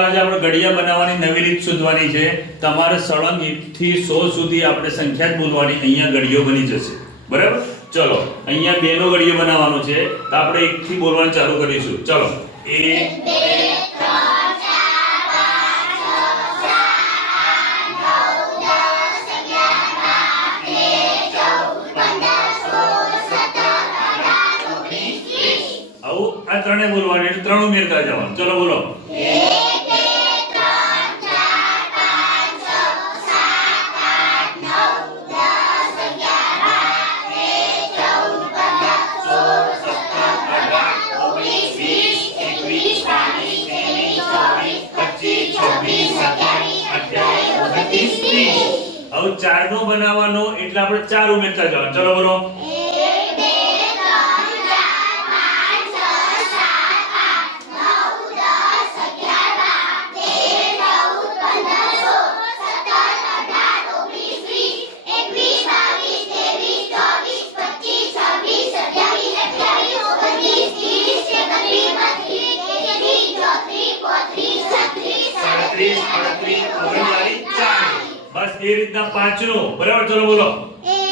આજે આપણે ઘડિયા બનાવવાની નવી રીત શોધવાની છે. તમારે સળંગ 1 થી 100 સુધી આપણે સંખ્યા જ બોલવાની. અહીંયા ઘડિયો બની જશે. બરાબર? ચલો અહીંયા 2 નો ઘડિયો બનાવવાનો છે તો આપણે 1 થી બોલવાનું ચાલુ કરીશું. ચલો 1 આ ત્રણે બોલવાની એટલે ત્રણ ઉમેરતા જવાનું. ચલો બોલો 1 હવે 4 નો બનાવવાનો એટલે આપણે 4 ઉમેરતા જવાનું. ચલો બોલો 38 39 બસ એ રીતના 5 નો. બરાબર? ચલો બોલો 1